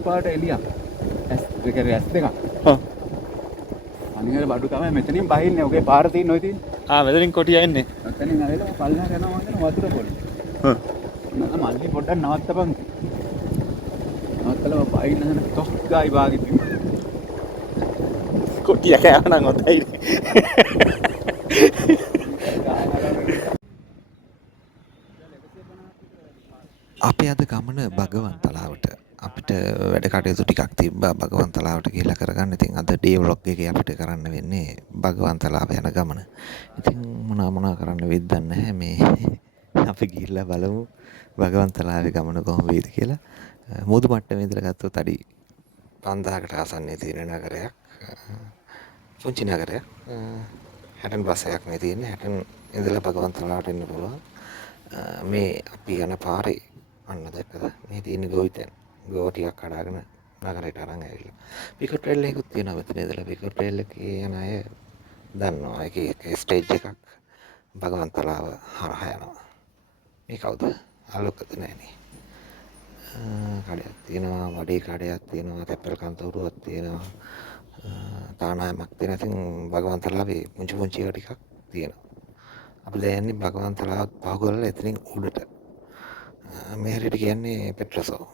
කළපාට එළියක්. ඇස් දෙක ඇස් දෙකක්. හා අනිවාර්ය බඩු තමයි මෙතනින් බහින්නේ. ඔගේ පාර තියෙන ඔය තියෙන. මෙතනින් කොටියා එන්නේ. මෙතනින් ඇවිල්ලා පල්ලෙහාට යනවා වගේ වතුර පොඩි. හා මම මල්ලි පොඩ්ඩක් නවත්තපන්. නවත්තලා බහින්න හන තොක් ගායි වාගේ තිබ්බා. කොටියා කෑවනම් හොඳයි. අපි අද ගමන භගවන් තලාවට අපිට වැඩ කටයුතු ටිකක් තිබ්බා භගවන් තලාවට ගිහිල්ලා කරගන්න. ඉතින් අද ඩේ ව්ලොග් එකේ අපිට කරන්න වෙන්නේ භගවන් තලාව යන ගමන. ඉතින් මොනවා කරන්න වෙයිද දන්නේ නැහැ. මේ අපි ගිහිල්ලා බලමු භගවන් තලාවේ ගමන කොහොම වෙයිද කියලා. මුහුදු මට්ටමේ ඉඳලා ගත්තොත් අඩි 5000කට ආසන්නයේ තියෙන නගරයක්. පුංචි නගරයක්. 60 බස්යක් නේ තියෙන්නේ. 60 ඉඳලා භගවන් තලාවට එන්න පුළුවන්. මේ අපි යන පාරේ අන්න දැක්කද මේ තියෙන ගොවිතැන් ගෝ ටිකක් කඩාගෙන නගරයට අරන් ඇවිල්ලා පිකට් රේල් එකකුත් තියෙනවා මෙතන ඉඳලා පිකට් රේල් එකේ යන අය දන්නවා ඒකේ ස්ටේජ් එකක් භගවන් තලාව හරහා යනවා මේ කවුද අලුකද නැහනේ කඩයක් තියෙනවා වඩේ කඩයක් තියෙනවා තැප්පල් කන්තරුවක් තියෙනවා තානායමක් තියෙනවා ඉතින් භගවන් තලාවේ පුංචි පුංචි ඒවා ටිකක් තියෙනවා අපි දැන් යන්නේ භගවන් තලාව පහ කරලා එතනින් උඩට මේ හරියට කියන්නේ පෙට්‍රසෝ.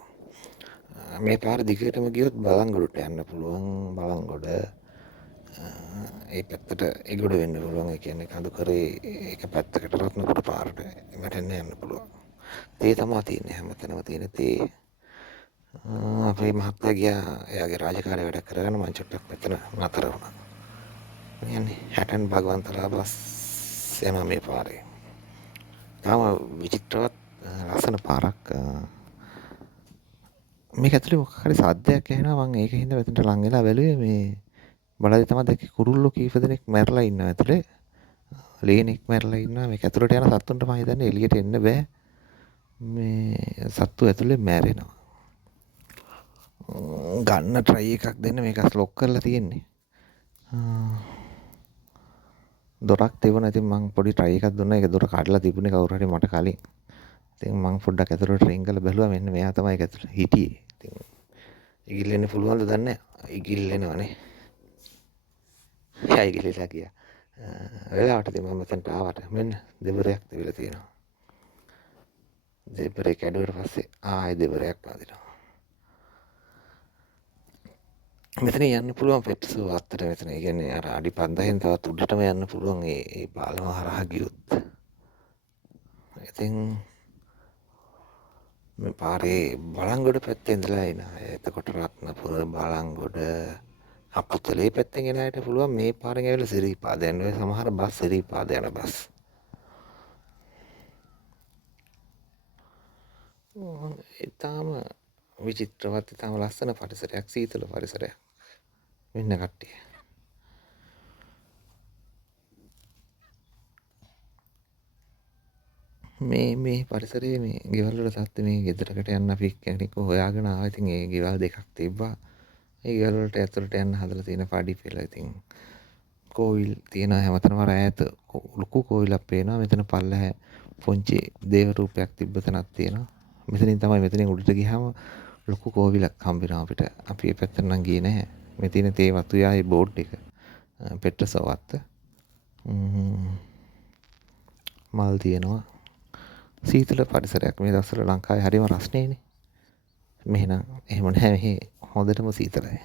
මේ පාර දිගටම ගියොත් බලංගොඩට යන්න පුළුවන්. බලංගොඩ ඒ පැත්තට ඒගොඩ වෙන්න පුළුවන්. ඒ කියන්නේ කඳුකරේ එක පැත්තකට රත්නපුර පාරට මෙතන යන්න පුළුවන්. තේ තමයි තියෙන්නේ හැමතැනම තියෙන තේ. අපේ මහත්තයා ගියා එයාගේ රාජකාරිය වැඩ කරගෙන මං චුට්ටක් මෙතන නතර වුණා. යන්නේ 60 භගවන් තලාව බස් යනවා මේ පාරේ. තාම විචිත්‍රවත් ලස්සන පාරක් මේක ඇතුලේ මොකක් හරි සද්දයක් ඇහෙනවා මම ඒක හින්දා මෙතනට ලං වෙලා බැලුවේ මේ බලද්දි තමයි දැක්කේ කුරුල්ලෝ කීප දෙනෙක් මැරලා ඉන්නවා ඇතුලේ ලේනෙක් මැරලා ඉන්නවා මේක ඇතුලට යන සත්තුන්ට මම හිතන්නේ එළියට එන්න බෑ මේ සත්තු ඇතුලේ මැරෙනවා ගන්න try එකක් දෙන්න මේක ලොක් කරලා තියෙන්නේ දොරක් තිබුණා ඉතින් මම පොඩි try එකක් දුන්නා ඒක දොර කඩලා තිබුණේ කවුරු හරි මට කලින් ඉතින් මං පොඩ්ඩක් ඇතුළට රින් කරලා බැලුවා මෙන්න මෙයා තමයි ඒක ඇතුළේ හිටියේ. ඉතින් ඉගිල්ලෙන්න පුළුවන්ද දන්නේ නැහැ. ඉගිල්ලෙනවනේ. එයා ඉගිල්ලලා ගියා. වෙලාවට ඉතින් මම මෙතනට ආවට මෙන්න දෙබරයක් තිබිලා තියෙනවා. දෙබරේ කැඩුවට පස්සේ ආයෙ දෙබරයක් වදිනවා. මෙතන යන්න පුළුවන් පෙප්සෝ අත්තට මෙතන. ඒ කියන්නේ අර අඩි 5000න් තවත් උඩටම යන්න පුළුවන් ඒ පාලම හරහා ගියොත්. ඉතින් මේ පාරේ බලංගොඩ පැත්තේ ඉඳලා එනවා. එතකොට රත්නපුර බලංගොඩ අපුතලේ පැත්තෙන් එන අයට පුළුවන් මේ පාරෙන් ඇවිල්ලා සිරිපාද යන්න. ඔය සමහර බස් සිරිපාද යන බස්. ඊටාම විචිත්‍රවත් ඊටාම ලස්සන පරිසරයක් සීතල පරිසරයක්. මෙන්න කට්ටිය. මේ පරිසරයේ මේ ගෙවල් වල තත්ත්වය මේ ගෙදරකට යන්න අපි කෙනෙක් හොයාගෙන ආවා. ඉතින් ඒ ගෙවල් දෙකක් තිබ්බා. ඒ ගෙවල් වලට ඇතුළට යන්න හදලා තියෙන පඩි පෙළ. ඉතින් කෝවිල් තියෙන හැමතැනම ඈත ලොකු කෝවිලක් පේනවා. මෙතන පල්ලෙහා පුංචි දේව රූපයක් තිබ්බ තැනක් තියෙනවා. මෙතනින් තමයි මෙතනින් උඩට ගියාම ලොකු කෝවිලක් හම්බෙනවා අපිට. අපි ඒ පැත්තට නම් ගියේ නැහැ. මේ තියෙන තේ වතුයායි බෝඩ් එක. පෙට්‍රසවත්ත. මල් තියෙනවා. සීතල පරිසරයක් මේ දවස්වල ලංකාවේ හරිම රස්නේනේ. මෙහෙනම් එහෙම නැහැ මෙහි හොඳටම සීතලයි.